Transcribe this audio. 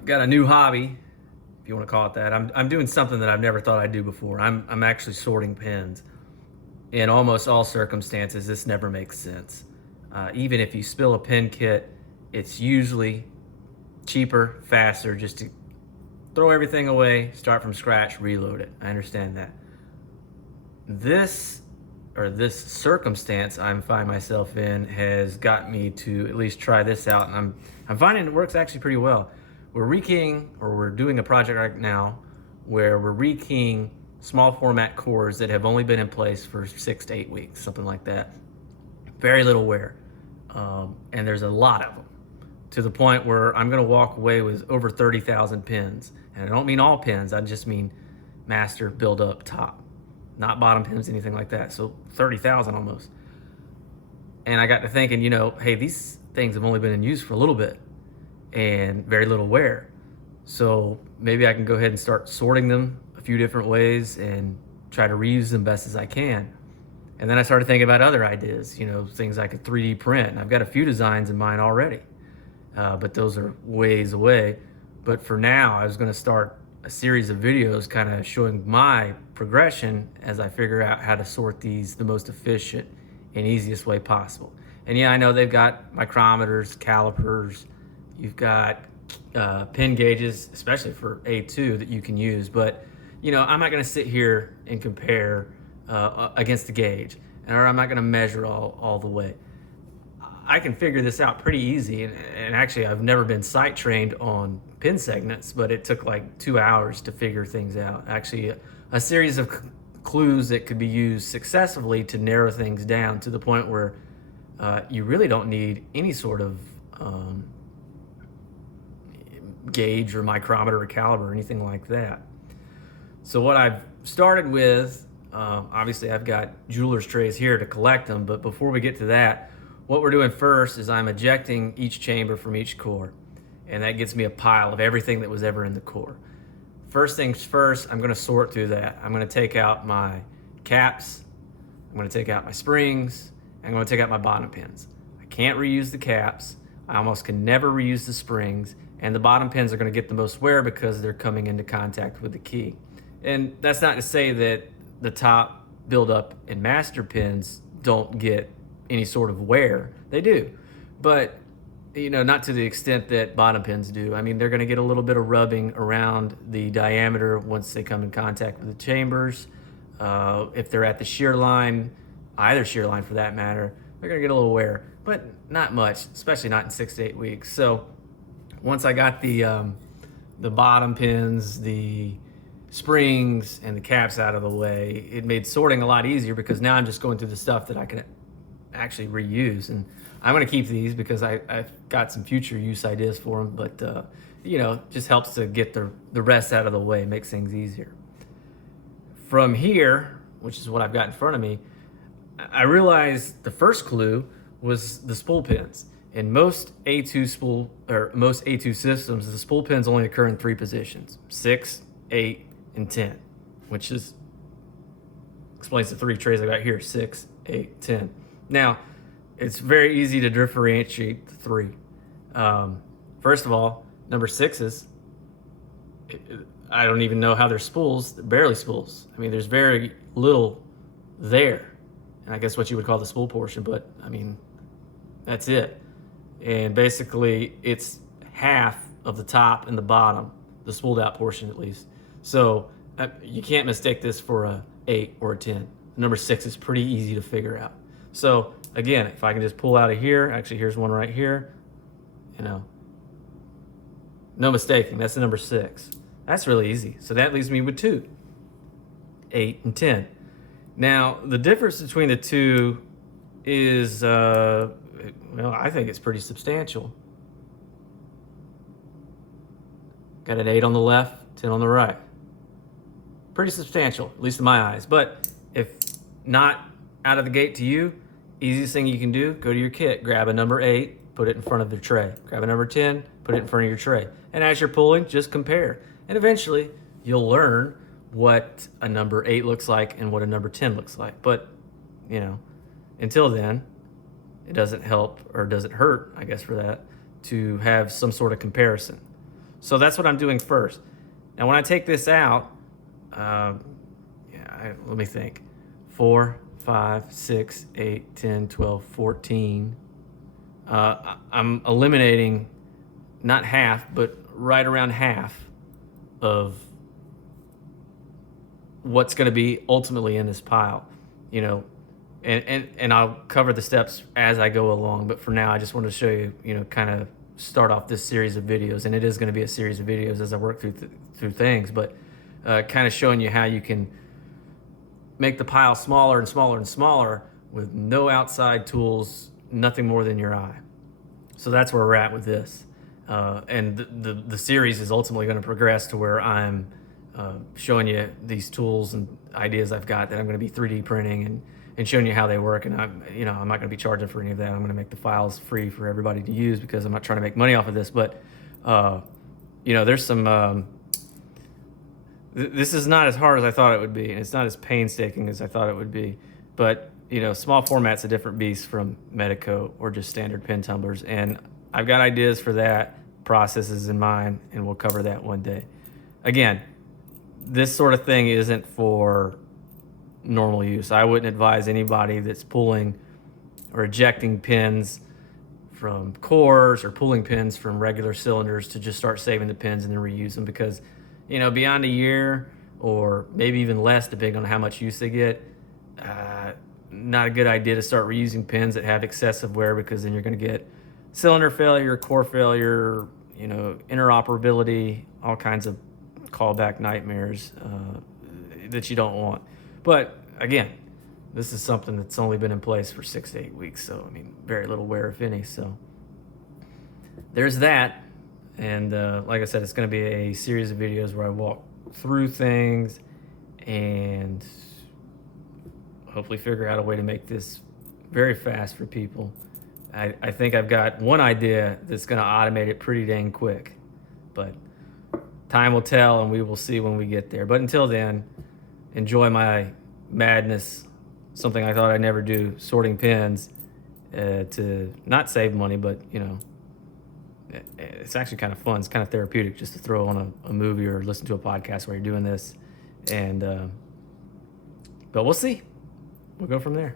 I've got a new hobby, if you want to call it that. I'm doing something that I've never thought I'd do before. I'm actually sorting pins. In almost all circumstances, this never makes sense. Even if you spill a pin kit, it's usually cheaper, faster, just to throw everything away, start from scratch, reload it. I understand that. This circumstance I'm finding myself in has got me to at least try this out, and I'm finding it works actually pretty well. We're doing a project right now where we're rekeying small format cores that have only been in place for 6 to 8 weeks, something like that. Very little wear, and there's a lot of them, to the point where I'm going to walk away with over 30,000 pins. And I don't mean all pins, I just mean master, build up, top, not bottom pins, anything like that. So 30,000 almost. And I got to thinking, hey, these things have only been in use for a little bit and very little wear. So maybe I can go ahead and start sorting them a few different ways and try to reuse them best as I can. And then I started thinking about other ideas, things I could 3D print. And I've got a few designs in mind already, but those are ways away. But for now, I was going to start a series of videos kind of showing my progression as I figure out how to sort these the most efficient and easiest way possible. And yeah, I know they've got micrometers, calipers, you've got pin gauges, especially for A2, that you can use. But I'm not going to sit here and compare against the gauge, or I'm not going to measure all the way. I can figure this out pretty easy, and actually I've never been sight trained on pin segments, but it took like 2 hours to figure things out. Actually, a series of clues that could be used successively to narrow things down to the point where you really don't need any sort of gauge or micrometer or caliber or anything like that. So what I've started with, obviously I've got jeweler's trays here to collect them, but before we get to that, what we're doing first is I'm ejecting each chamber from each core, and that gets me a pile of everything that was ever in the core. First things first, I'm going to sort through that. I'm going to take out my caps, I'm going to take out my springs, I'm going to take out my bottom pins. I can't reuse the caps, I almost can never reuse the springs, and the bottom pins are going to get the most wear because they're coming into contact with the key. And that's not to say that the top, build up, and master pins don't get any sort of wear. They do, but not to the extent that bottom pins do. I mean, they're going to get a little bit of rubbing around the diameter once they come in contact with the chambers. If they're at the shear line, either shear line for that matter, they're going to get a little wear, but not much, especially not in 6 to 8 weeks. So once I got the bottom pins, the springs, and the caps out of the way, it made sorting a lot easier because now I'm just going through the stuff that I can actually reuse. And I'm going to keep these because I've got some future use ideas for them, but just helps to get the rest out of the way, makes things easier. From here, which is what I've got in front of me, I realized the first clue was the spool pins. In most A2 systems, the spool pins only occur in 3 positions: 6, 8, and 10, which explains the 3 trays I got here: 6, 8, 10. Now, it's very easy to differentiate the 3. First of all, number 6s, I don't even know how they're spools. They're barely spools. I mean, there's very little there, and I guess what you would call the spool portion, but I mean, that's it. And basically, it's half of the top and the bottom, the spooled out portion at least. So you can't mistake this for a 8 or a 10. Number 6 is pretty easy to figure out. So again, if I can just pull out of here, actually here's one right here, no mistaking, that's the number 6. That's really easy. So that leaves me with 2, 8 and 10. Now the difference between the two is, I think it's pretty substantial. Got an 8 on the left, 10 on the right. Pretty substantial, at least in my eyes. But if not out of the gate to you, easiest thing you can do, go to your kit, grab a number 8, put it in front of your tray. Grab a number 10, put it in front of your tray. And as you're pulling, just compare. And eventually, you'll learn what a number 8 looks like and what a number 10 looks like. But, until then, it doesn't help, or doesn't hurt, I guess, for that, to have some sort of comparison. So that's what I'm doing first. Now, when I take this out, let me think. 4, 5, 6, 8, 10, 12, 14. I'm eliminating not half, but right around half of what's going to be ultimately in this pile, you know, and I'll cover the steps as I go along. But for now, I just wanted to show you, kind of start off this series of videos, and it is going to be a series of videos as I work through things, but kind of showing you how you can make the pile smaller and smaller and smaller with no outside tools, nothing more than your eye. So that's where we're at with this. And the series is ultimately going to progress to where I'm showing you these tools and ideas I've got that I'm going to be 3D printing and showing you how they work. And I'm not going to be charging for any of that. I'm going to make the files free for everybody to use because I'm not trying to make money off of this. But there's some. This is not as hard as I thought it would be, and it's not as painstaking as I thought it would be. But small format's a different beast from Medico or just standard pen tumblers, and I've got ideas for that, processes in mind, and we'll cover that one day. Again, this sort of thing isn't for normal use. I wouldn't advise anybody that's pulling or ejecting pins from cores or pulling pins from regular cylinders to just start saving the pins and then reuse them, because beyond a year or maybe even less, depending on how much use they get, not a good idea to start reusing pins that have excessive wear, because then you're going to get cylinder failure, core failure, interoperability, all kinds of callback nightmares that you don't want. But again, this is something that's only been in place for 6 to 8 weeks, so very little wear, if any. So there's that. And like I said, it's going to be a series of videos where I walk through things and hopefully figure out a way to make this very fast for people. I think I've got one idea that's going to automate it pretty dang quick, but time will tell and we will see when we get there. But until then, enjoy my madness, something I thought I'd never do, sorting pins to not save money, but it's actually kind of fun. It's kind of therapeutic just to throw on a movie or listen to a podcast while you're doing this. And but we'll see. We'll go from there.